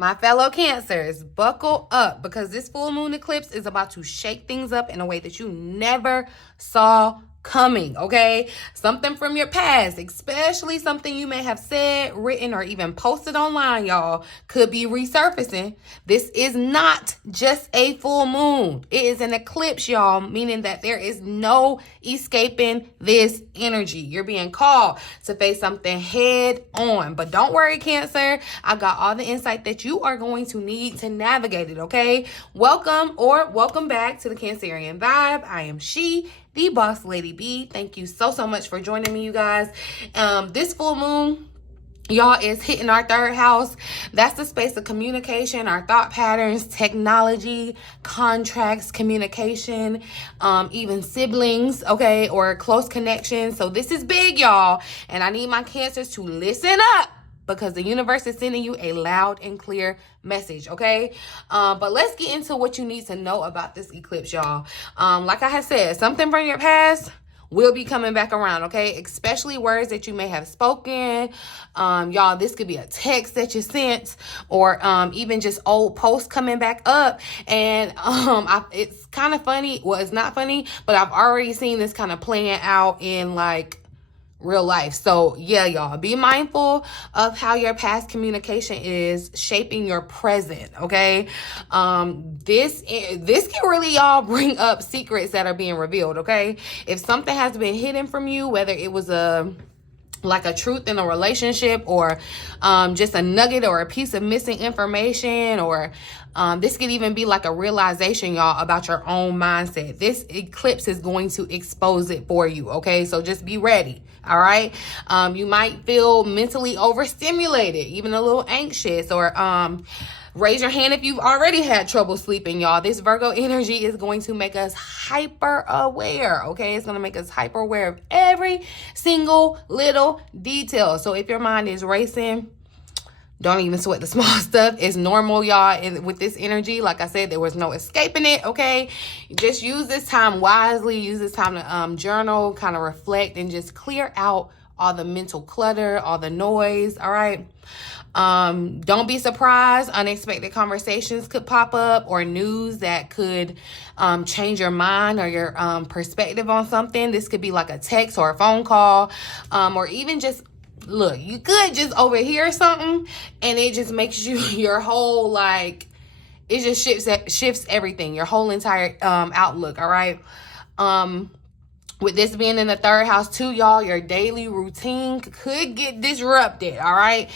My fellow Cancers, buckle up because this full moon eclipse is about to shake things up in a way that you never saw coming, okay? Something from your past, especially something you may have said, written, or even posted online, y'all, could be resurfacing. This is not just a full moon. It is an eclipse, y'all, meaning that there is no escaping this energy. You're being called to face something head on. But don't worry, Cancer. I got all the insight that you are going to need to navigate it, okay? Welcome back to the Cancerian Vibe. I am the Boss Lady B. Thank you so much for joining me, you guys. This full moon, y'all, is hitting our third house. That's the space of communication, our thought patterns, technology, contracts, communication, even siblings, okay, or close connections. So this is big, y'all, and I need my Cancers to listen up, because the universe is sending you a loud and clear message, okay? But let's get into what you need to know about this eclipse, y'all. Like I had said, something from your past will be coming back around, okay? Especially words that you may have spoken. Y'all, this could be a text that you sent, or even just old posts coming back up. And it's kind of funny. Well, it's not funny, but I've already seen this kind of playing out in like real life. So yeah, y'all, be mindful of how your past communication is shaping your present, okay? This can really, y'all, bring up secrets that are being revealed, okay? If something has been hidden from you, whether it was like a truth in a relationship, or just a nugget or a piece of missing information, or this could even be like a realization, y'all, about your own mindset. This eclipse is going to expose it for you, okay? So just be ready, all right? You might feel mentally overstimulated, even a little anxious, or raise your hand if you've already had trouble sleeping, y'all. This Virgo energy is going to make us hyper aware, okay? It's going to make us hyper aware of every single little detail. So if your mind is racing, don't even sweat the small stuff. It's normal, y'all. And with this energy, like I said, there was no escaping it, okay? Just use this time wisely. Use this time to journal, kind of reflect, and just clear out all the mental clutter, all the noise, all right? Don't be surprised. Unexpected conversations could pop up, or news that could change your mind or your perspective on something. This could be like a text or a phone call, or even just, look, you could just overhear something and it just makes you your whole, like, it just shifts everything, your whole entire outlook, all right? With this being in the third house too, y'all, your daily routine could get disrupted, all right?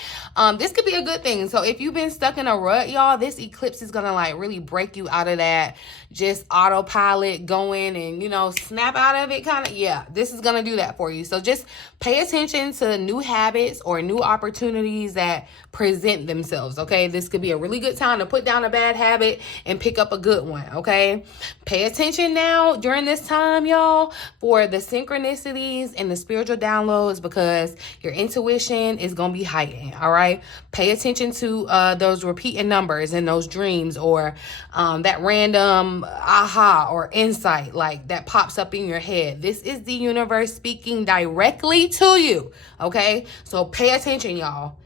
This could be a good thing. So if you've been stuck in a rut, y'all, this eclipse is going to like really break you out of that just autopilot going and, you know, snap out of it kind of. Yeah, this is going to do that for you. So just pay attention to new habits or new opportunities that present themselves, okay? This could be a really good time to put down a bad habit and pick up a good one, okay? Pay attention now during this time, y'all, for the synchronicities and the spiritual downloads, because your intuition is going to be heightened, all right? Pay attention to those repeating numbers and those dreams, or that random aha or insight like that pops up in your head. This is the universe speaking directly to you, okay? So pay attention, y'all.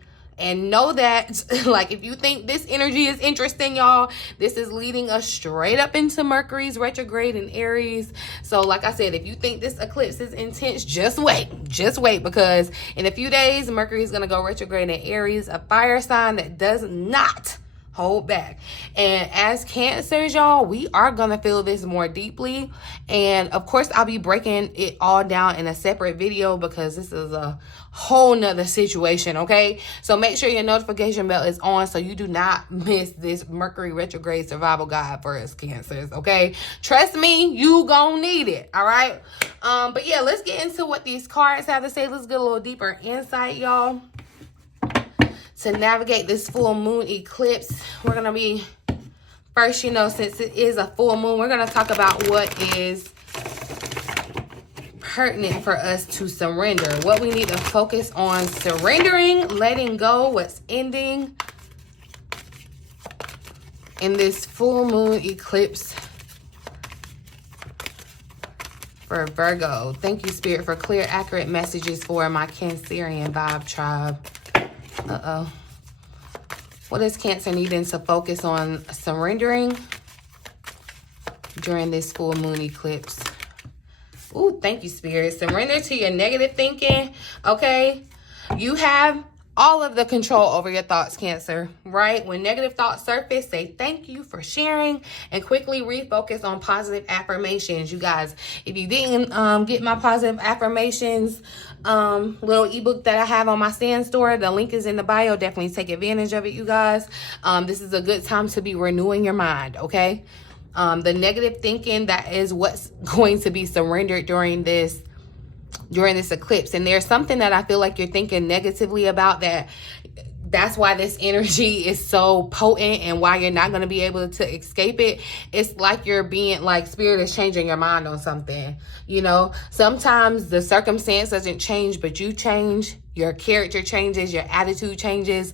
And know that, like, if you think this energy is interesting, y'all, this is leading us straight up into Mercury's retrograde in Aries. So, like I said, if you think this eclipse is intense, just wait, because in a few days, Mercury is going to go retrograde in Aries, a fire sign that does not hold back. And as Cancers, y'all, we are going to feel this more deeply. And of course, I'll be breaking it all down in a separate video, because this is a whole nother situation, okay? So make sure your notification bell is on so you do not miss this Mercury retrograde survival guide for us Cancers, okay? Trust me, you gonna need it, all right? But yeah, let's get into what these cards have to say. Let's get a little deeper insight, y'all, to navigate this full moon eclipse. We're gonna be first, you know, since it is a full moon, we're gonna talk about what is pertinent for us to surrender, what we need to focus on surrendering, letting go, what's ending in this full moon eclipse for Virgo. Thank you, Spirit, for clear, accurate messages for my Cancerian Vibe tribe. What is Cancer needing to focus on surrendering during this full moon eclipse? Ooh, thank you, Spirit. Surrender to your negative thinking, okay? You have all of the control over your thoughts, Cancer, right? When negative thoughts surface, say thank you for sharing and quickly refocus on positive affirmations. You guys, if you didn't get my positive affirmations little ebook that I have on my stand store, the link is in the bio. Definitely take advantage of it, you guys. This is a good time to be renewing your mind, okay? The negative thinking, that is what's going to be surrendered during this eclipse. And there's something that I feel like you're thinking negatively about, that's why this energy is so potent and why you're not going to be able to escape it. It's like you're being like, Spirit is changing your mind on something. You know, sometimes the circumstance doesn't change, but you change, your character changes, your attitude changes.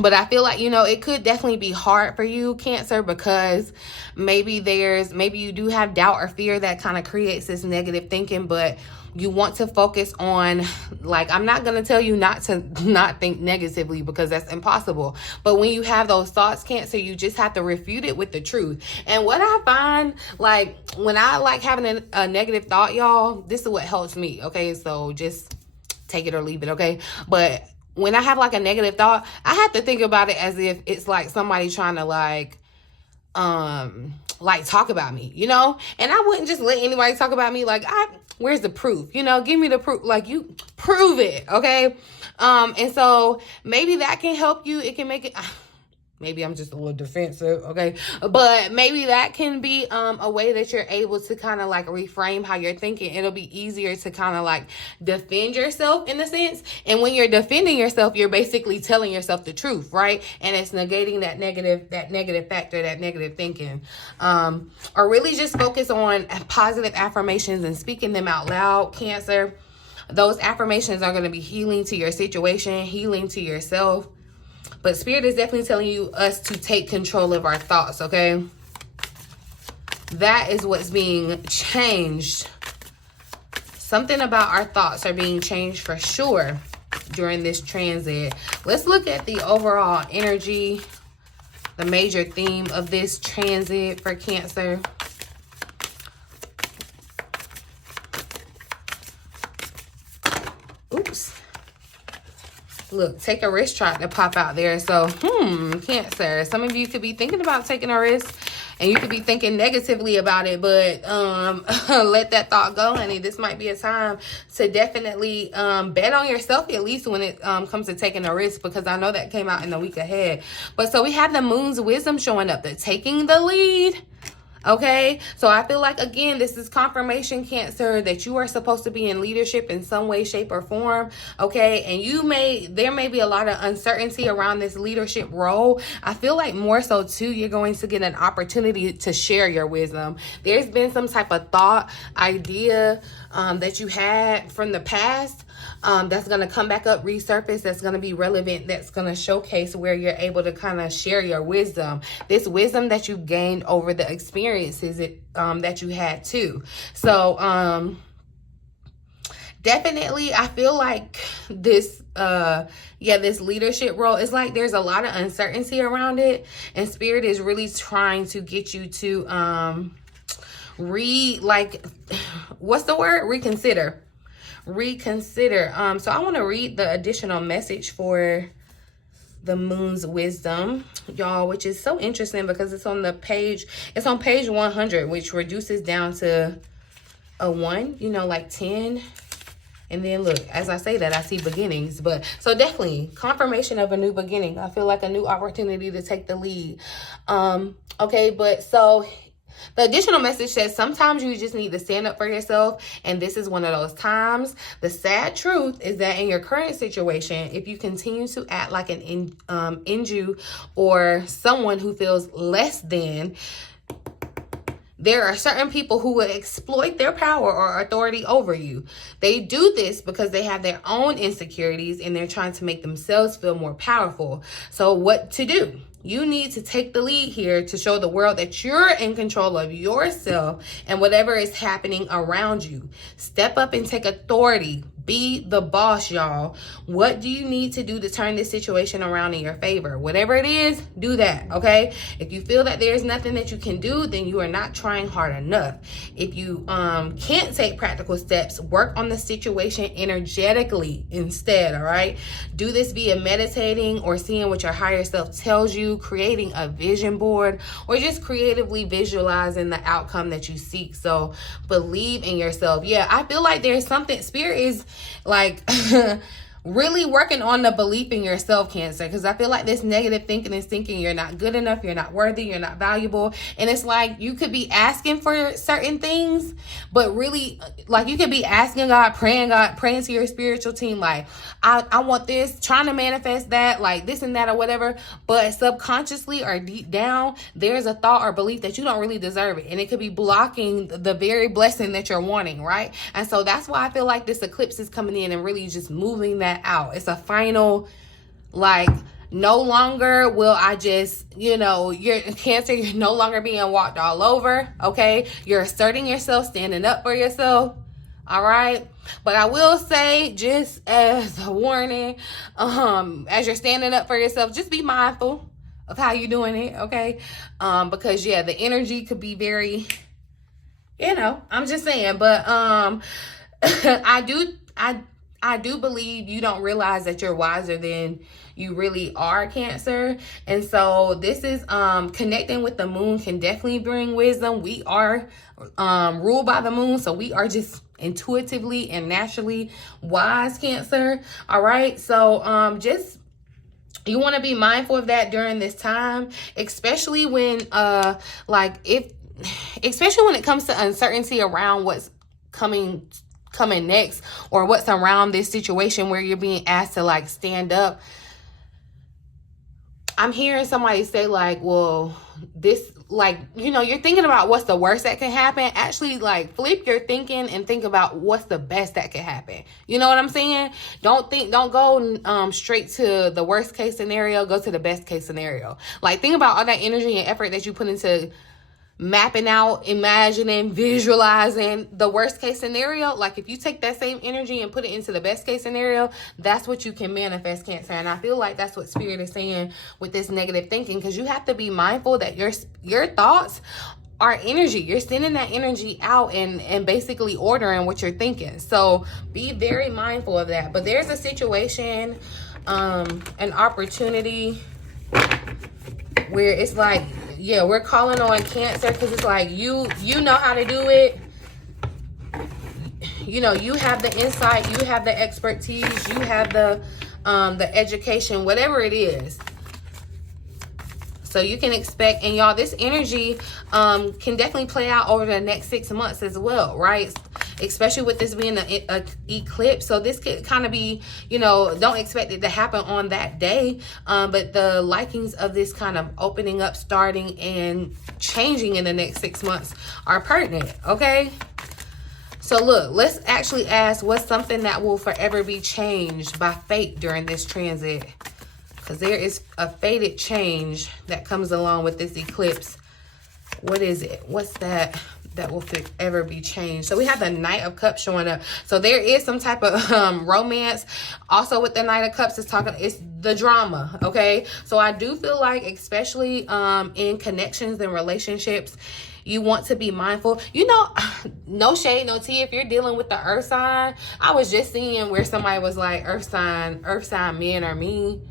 But I feel like, you know, it could definitely be hard for you, Cancer, because maybe you do have doubt or fear that kind of creates this negative thinking, but you want to focus on, like, I'm not going to tell you not to not think negatively because that's impossible. But when you have those thoughts, Cancer, you just have to refute it with the truth. And what I find, like, when I like having a negative thought, y'all, this is what helps me. Okay, so just take it or leave it. Okay, but when I have like a negative thought, I have to think about it as if it's like somebody trying to like talk about me, you know? And I wouldn't just let anybody talk about me. Like, where's the proof? You know, give me the proof. Like, you prove it, okay? And so maybe that can help you. It can make it. Maybe I'm just a little defensive, okay? But maybe that can be a way that you're able to kind of like reframe how you're thinking. It'll be easier to kind of like defend yourself in a sense. And when you're defending yourself, you're basically telling yourself the truth, right? And it's negating that negative factor, that negative thinking. Or really just focus on positive affirmations and speaking them out loud, Cancer. Those affirmations are going to be healing to your situation, healing to yourself. But Spirit is definitely telling us to take control of our thoughts, okay? That is what's being changed. Something about our thoughts are being changed for sure during this transit. Let's look at the overall energy, the major theme of this transit for Cancer. Oops. Look, take a risk tried to pop out there. So, Cancer. Some of you could be thinking about taking a risk and you could be thinking negatively about it, but let that thought go, honey. This might be a time to definitely bet on yourself, at least when it comes to taking a risk, because I know that came out in the week ahead. But so we have the moon's wisdom showing up, the taking the lead. Okay, so I feel like, again, this is confirmation, Cancer, that you are supposed to be in leadership in some way, shape, or form. Okay, and there may be a lot of uncertainty around this leadership role. I feel like more so too, you're going to get an opportunity to share your wisdom. There's been some type of thought, idea that you had from the past that's going to come back up, resurface, that's going to be relevant, that's going to showcase where you're able to kind of share your wisdom, this wisdom that you've gained over the experiences that you had too. So definitely I feel like this this leadership role is like there's a lot of uncertainty around it, and Spirit is really trying to get you to reconsider. So I want to read the additional message for the moon's wisdom, y'all, which is so interesting because it's on page 100, which reduces down to a 1, you know, like 10. And then look, as I say that, I see beginnings. But so definitely confirmation of a new beginning. I feel like a new opportunity to take the lead. Okay, but so the additional message says sometimes you just need to stand up for yourself, and this is one of those times. The sad truth is that in your current situation, if you continue to act like an inju or someone who feels less than, there are certain people who will exploit their power or authority over you. They do this because they have their own insecurities and they're trying to make themselves feel more powerful. So what to do? You need to take the lead here to show the world that you're in control of yourself and whatever is happening around you. Step up and take authority. Be the boss, y'all. What do you need to do to turn this situation around in your favor? Whatever it is, do that, okay? If you feel that there's nothing that you can do, then you are not trying hard enough. If you can't take practical steps, work on the situation energetically instead, all right? Do this via meditating or seeing what your higher self tells you, creating a vision board, or just creatively visualizing the outcome that you seek. So believe in yourself. Yeah, I feel like there's something, Spirit is like really working on the belief in yourself, Cancer, because I feel like this negative thinking is thinking you're not good enough, you're not worthy, you're not valuable. And it's like you could be asking for certain things, but really, like, you could be asking God, praying to your spiritual team, like, I want this, trying to manifest that, like this and that or whatever, but subconsciously or deep down, there's a thought or belief that you don't really deserve it, and it could be blocking the very blessing that you're wanting, right? And so that's why I feel like this eclipse is coming in and really just moving that out. It's a final, like, no longer will I just, you're Cancer, you're no longer being walked all over, okay? You're asserting yourself, standing up for yourself, all right? But I will say, just as a warning, as you're standing up for yourself, just be mindful of how you're doing it, okay? Because, yeah, the energy could be very, I'm just saying. But I do believe you don't realize that you're wiser than you really are, Cancer. And so this is connecting with the moon can definitely bring wisdom. We are ruled by the moon, so we are just intuitively and naturally wise, Cancer. All right, so just you want to be mindful of that during this time, especially when especially when it comes to uncertainty around what's coming next, or what's around this situation where you're being asked to, like, stand up. I'm hearing somebody say, like, well, this, like, you're thinking about what's the worst that can happen. Actually, like, flip your thinking and think about what's the best that can happen. You know what I'm saying? Don't go straight to the worst case scenario. Go to the best case scenario. Like, think about all that energy and effort that you put into mapping out, imagining, visualizing the worst case scenario. Like, if you take that same energy and put it into the best case scenario, that's what you can manifest, Cancer. And I feel like that's what Spirit is saying with this negative thinking, because you have to be mindful that your thoughts are energy. You're sending that energy out and basically ordering what you're thinking. So be very mindful of that. But there's a situation, an opportunity where it's like, yeah, we're calling on Cancer, because it's like you know how to do it. You have the insight, you have the expertise, you have the education, whatever it is. So you can expect, and y'all, this energy can definitely play out over the next 6 months as well, right? Especially with this being an eclipse. So this could kind of be, don't expect it to happen on that day. But the likings of this kind of opening up, starting, and changing in the next 6 months are pertinent, okay? So look, let's actually ask, what's something that will forever be changed by fate during this transit? Because there is a fated change that comes along with this eclipse. What is it? What's that will forever be changed? So we have the Knight of Cups showing up. So there is some type of romance. Also with the Knight of Cups, it's the drama, okay? So I do feel like, especially in connections and relationships, you want to be mindful. No shade, no tea. If you're dealing with the earth sign, I was just seeing where somebody was like, earth sign men are mean.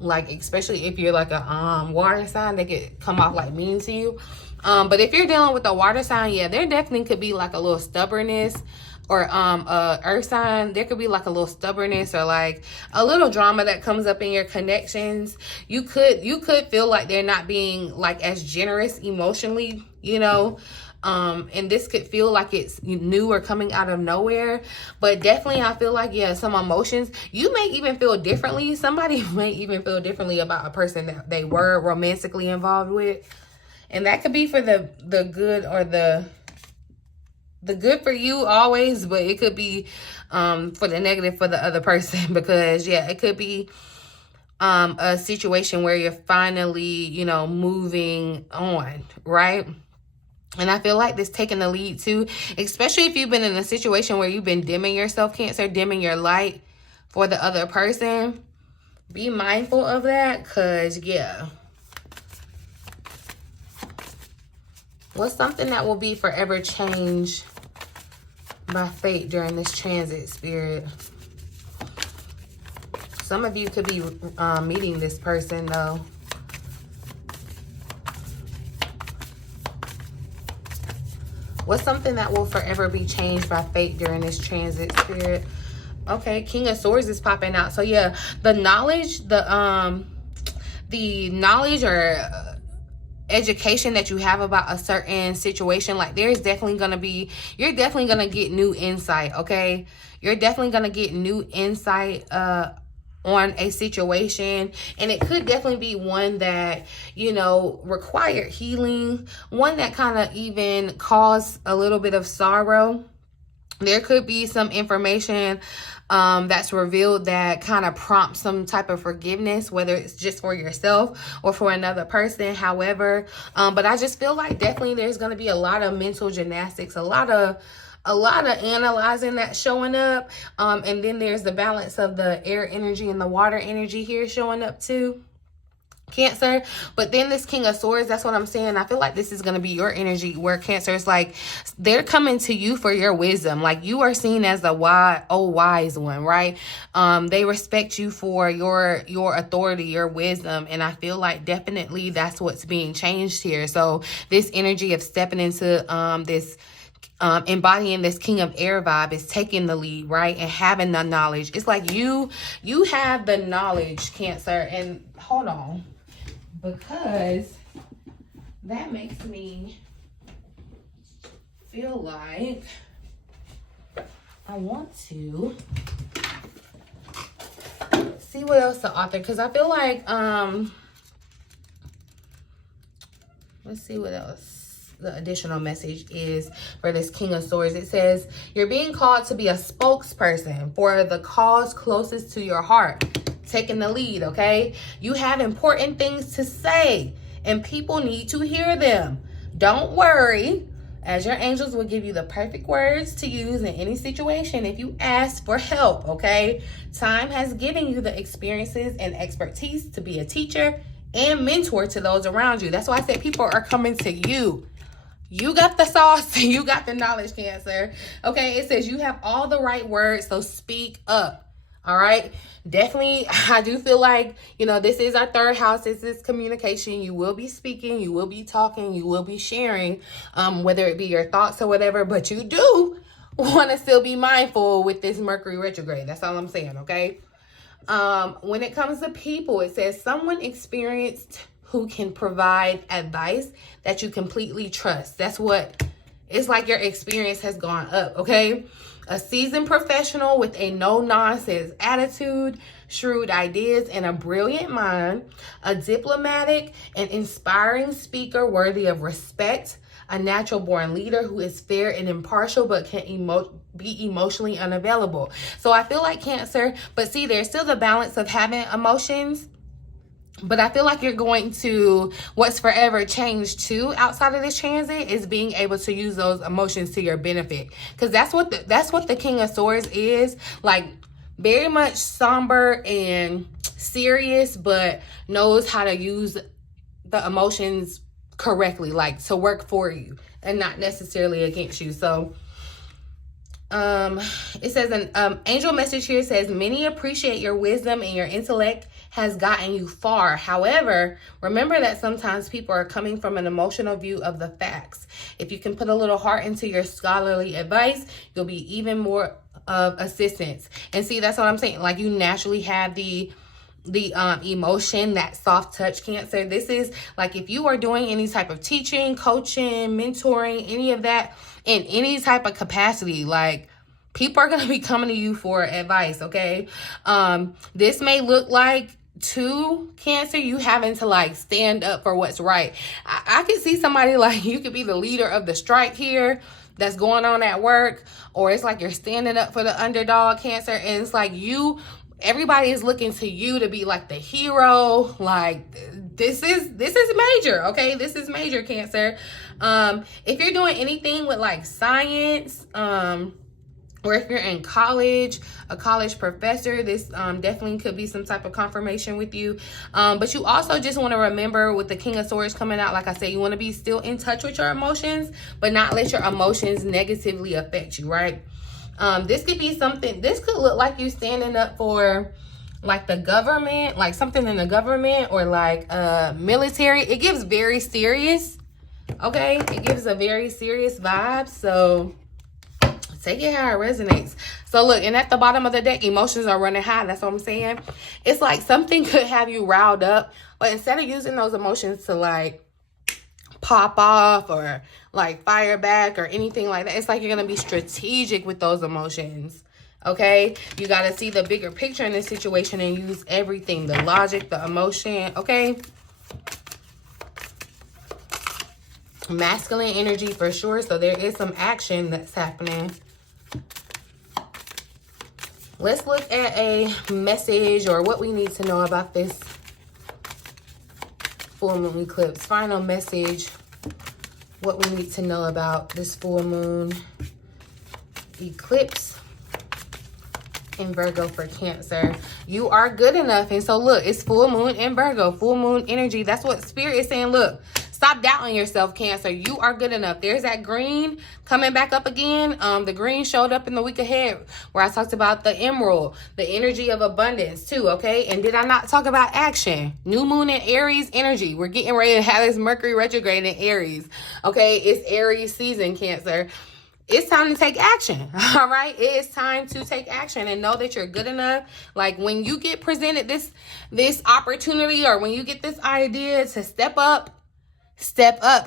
Like, especially if you're like a water sign, they could come off like mean to you. But if you're dealing with a water sign, yeah, there definitely could be like a little stubbornness. Or earth sign, there could be like a little stubbornness or like a little drama that comes up in your connections. You could feel like they're not being like as generous emotionally, and this could feel like it's new or coming out of nowhere. But definitely I feel like, yeah, some emotions, you may even feel differently. Somebody may even feel differently about a person that they were romantically involved with, and that could be for the good or the good for you always, but it could be for the negative for the other person. Because, yeah, it could be a situation where you're finally, moving on, right? And I feel like this taking the lead too, especially if you've been in a situation where you've been dimming yourself, Cancer, dimming your light for the other person. Be mindful of that, because, yeah. What's something that will be forever changed by fate during this transit, Spirit? Some of you could be meeting this person, though. What's something that will forever be changed by fate during this transit, Spirit? Okay, King of Swords is popping out. So yeah, the knowledge, the knowledge or education that you have about a certain situation, like there's definitely gonna be, you're definitely gonna get new insight. Okay, you're definitely gonna get new insight on a situation, and it could definitely be one that, you know, required healing, one that kind of even caused a little bit of sorrow. There could be some information that's revealed that kind of prompts some type of forgiveness, whether it's just for yourself or for another person. However, but I just feel like definitely there's going to be a lot of mental gymnastics, a lot of analyzing that's showing up. And then there's the balance of the air energy and the water energy here showing up too, Cancer. But then this King of Swords, that's what I'm saying. I feel like this is going to be your energy where Cancer is like, they're coming to you for your wisdom. Like you are seen as the wise one, right? They respect you for your authority, your wisdom. And I feel like definitely that's what's being changed here. So this energy of stepping into this embodying this King of Air vibe is taking the lead, right? And having the knowledge. It's like you have the knowledge, Cancer. And hold on, because that makes me feel like I want to see what else the author, because I feel like let's see what else the additional message is for this King of Swords. It says, you're being called to be a spokesperson for the cause closest to your heart. Taking the lead, okay? You have important things to say, and people need to hear them. Don't worry, as your angels will give you the perfect words to use in any situation if you ask for help, okay? Time has given you the experiences and expertise to be a teacher and mentor to those around you. That's why I said people are coming to you. You got the sauce, you got the knowledge, Cancer. Okay, it says you have all the right words, so speak up. All right, definitely, I do feel like, you know, this is our third house. This is communication. You will be speaking, you will be talking, you will be sharing, whether it be your thoughts or whatever, but you do want to still be mindful with this Mercury retrograde. That's all I'm saying, okay? When it comes to people, it says someone experienced who can provide advice that you completely trust. That's what it's like. Your experience has gone up, okay? A seasoned professional with a no-nonsense attitude, shrewd ideas, and a brilliant mind. A diplomatic and inspiring speaker worthy of respect. A natural-born leader who is fair and impartial but can be emotionally unavailable. So I feel like Cancer, but see, there's still the balance of having emotions. But I feel like you're going to, what's forever changed too outside of this transit is being able to use those emotions to your benefit. Because that's what the King of Swords is. Like, very much somber and serious, but knows how to use the emotions correctly, like to work for you and not necessarily against you. So it says an angel message here says, many appreciate your wisdom and your intellect has gotten you far. However, remember that sometimes people are coming from an emotional view of the facts. If you can put a little heart into your scholarly advice, you'll be even more of assistance. And see, that's what I'm saying. Like, you naturally have the emotion, that soft touch, Cancer. This is like, if you are doing any type of teaching, coaching, mentoring, any of that in any type of capacity, like, people are going to be coming to you for advice, okay? This may look like, to Cancer, you having to like stand up for what's right. I could see somebody like, you could be the leader of the strike here that's going on at work, or it's like you're standing up for the underdog, Cancer, and it's like you, everybody is looking to you to be like the hero. Like this is major, okay? This is major, Cancer. If you're doing anything with like science, or if you're in college, a college professor, this definitely could be some type of confirmation with you. But you also just want to remember with the King of Swords coming out, like I said, you want to be still in touch with your emotions, but not let your emotions negatively affect you, right? This could be something, this could look like you standing up for like the government, like something in the government or like military. It gives very serious, okay? It gives a very serious vibe, so take it how it resonates. So look, and at the bottom of the deck, emotions are running high. That's what I'm saying. It's like something could have you riled up, but instead of using those emotions to like pop off or like fire back or anything like that, it's like you're going to be strategic with those emotions. Okay, you got to see the bigger picture in this situation and use everything, the logic, the emotion. Okay, masculine energy for sure, so there is some action that's happening. Let's look at a message or what we need to know about this full moon eclipse. Final message, what we need to know about this full moon eclipse in Virgo for Cancer. You are good enough. And so look, it's full moon in Virgo, full moon energy. That's what Spirit is saying. Look, stop doubting yourself, Cancer. You are good enough. There's that green coming back up again. The green showed up in the week ahead where I talked about the emerald, the energy of abundance too, okay? And did I not talk about action? New moon in Aries energy. We're getting ready to have this Mercury retrograde in Aries, okay? It's Aries season, Cancer. It's time to take action, all right? It is time to take action and know that you're good enough. Like when you get presented this opportunity or when you get this idea to step up,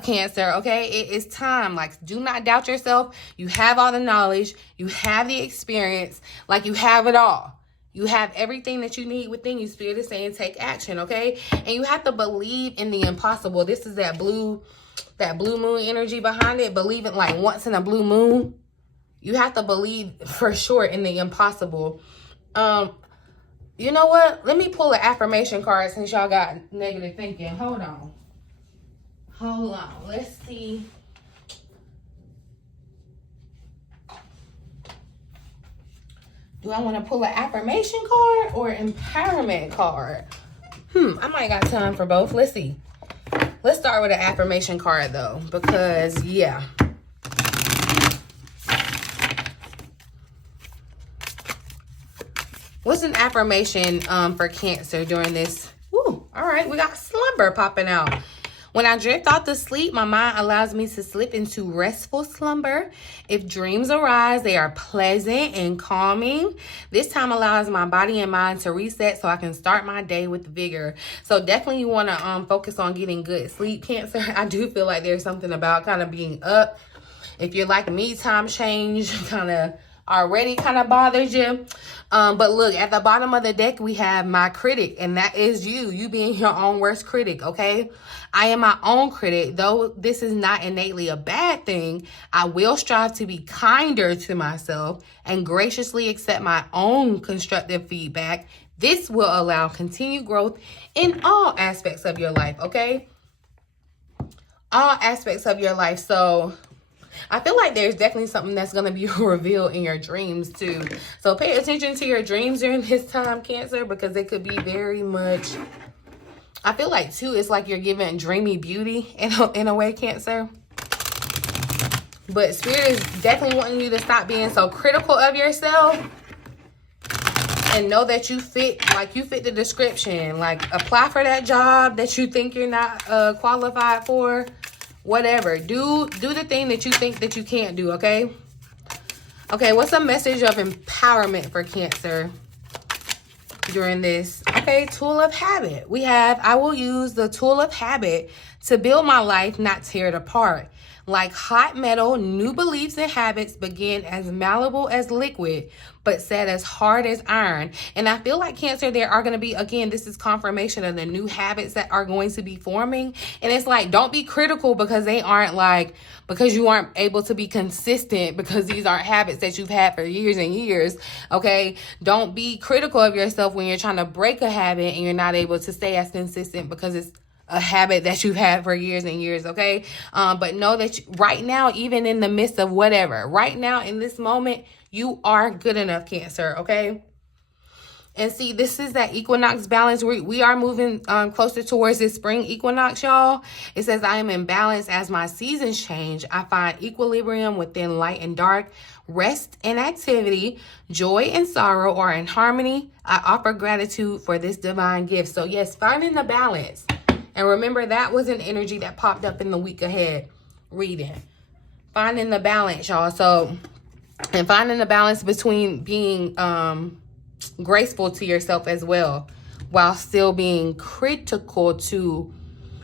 Cancer, okay? It is time. Like, do not doubt yourself. You have all the knowledge. You have the experience. Like, you have it all. You have everything that you need within you. Spirit is saying take action, okay? And you have to believe in the impossible. This is that blue moon energy behind it. Believe it like once in a blue moon. You have to believe for sure in the impossible. You know what? Let me pull an affirmation card since y'all got negative thinking. Hold on. Let's see. Do I want to pull an affirmation card or empowerment card? I might got time for both. Let's see. Let's start with an affirmation card though, because yeah. What's an affirmation for Cancer during this? All right, we got slumber popping out. When I drift off to sleep, my mind allows me to slip into restful slumber. If dreams arise, they are pleasant and calming. This time allows my body and mind to reset so I can start my day with vigor. So definitely you want to focus on getting good sleep, Cancer. I do feel like there's something about kind of being up. If you're like me, time change kind of already kind of bothers you. But look, at the bottom of the deck, we have my critic, and that is you being your own worst critic, okay? I am my own critic. Though this is not innately a bad thing, I will strive to be kinder to myself and graciously accept my own constructive feedback. This will allow continued growth in all aspects of your life, okay? All aspects of your life. So I feel like there's definitely something that's going to be revealed in your dreams too. So pay attention to your dreams during this time, Cancer, because they could be very much, I feel like too, it's like you're giving dreamy beauty in a way, Cancer. But Spirit is definitely wanting you to stop being so critical of yourself and know that you fit the description. Like apply for that job that you think you're not qualified for. Whatever. Do the thing that you think that you can't do, okay? Okay, what's a message of empowerment for Cancer during this? Okay, tool of habit. We have, I will use the tool of habit to build my life, not tear it apart. Like hot metal, new beliefs and habits begin as malleable as liquid, but set as hard as iron. And I feel like Cancer, there are going to be, again, this is confirmation of the new habits that are going to be forming. And it's like, don't be critical because they aren't like, because you aren't able to be consistent, because these aren't habits that you've had for years and years. Okay. Don't be critical of yourself when you're trying to break a habit and you're not able to stay as consistent because it's a habit that you've had for years and years, okay? But know that right now, even in the midst of whatever, right now in this moment, you are good enough, Cancer, okay? And see, this is that equinox balance. We are moving closer towards this spring equinox, y'all. It says, I am in balance as my seasons change. I find equilibrium within light and dark. Rest and activity, joy and sorrow are in harmony. I offer gratitude for this divine gift. So yes, finding the balance. And remember, that was an energy that popped up in the week ahead reading. Finding the balance, y'all. So, and finding the balance between being graceful to yourself as well, while still being critical to,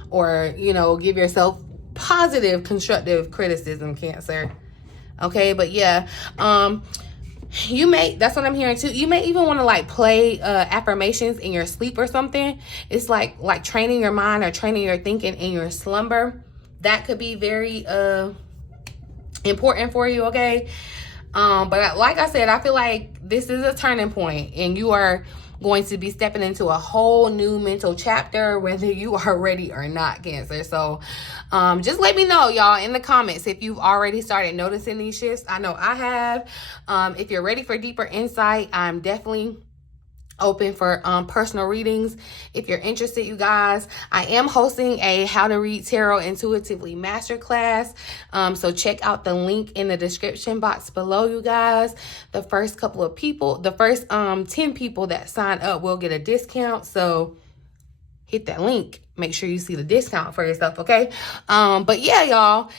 or, you know, give yourself positive, constructive criticism, Cancer. Okay, but yeah, you may, that's what I'm hearing too. You may even want to like play affirmations in your sleep or something. It's like training your mind or training your thinking in your slumber. That could be very important for you, okay? But like I said, I feel like this is a turning point and you are going to be stepping into a whole new mental chapter, whether you are ready or not, Cancer. So just let me know, y'all, in the comments if you've already started noticing these shifts. I know I have. If you're ready for deeper insight, I'm definitely open for personal readings. If you're interested, you guys, I am hosting a How to Read Tarot Intuitively Masterclass. So check out the link in the description box below, you guys. The first couple of people, the first 10 people that sign up will get a discount. So hit that link. Make sure you see the discount for yourself, okay? But yeah, y'all,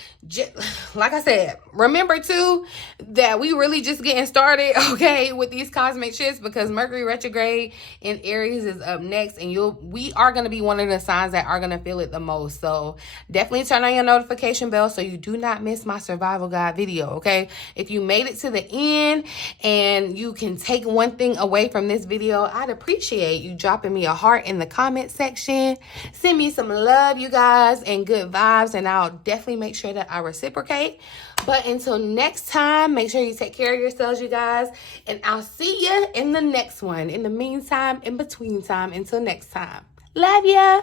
like I said, remember too that we really just getting started, okay, with these cosmic shifts, because Mercury retrograde in Aries is up next, and we are going to be one of the signs that are going to feel it the most. So definitely turn on your notification bell so you do not miss my survival guide video, okay? If you made it to the end and you can take one thing away from this video, I'd appreciate you dropping me a heart in the comment section. Send me some love, you guys, and good vibes, and I'll definitely make sure that I reciprocate. But until next time, make sure you take care of yourselves, you guys, and I'll see you in the next one. In the meantime, in between time, until next time. Love ya.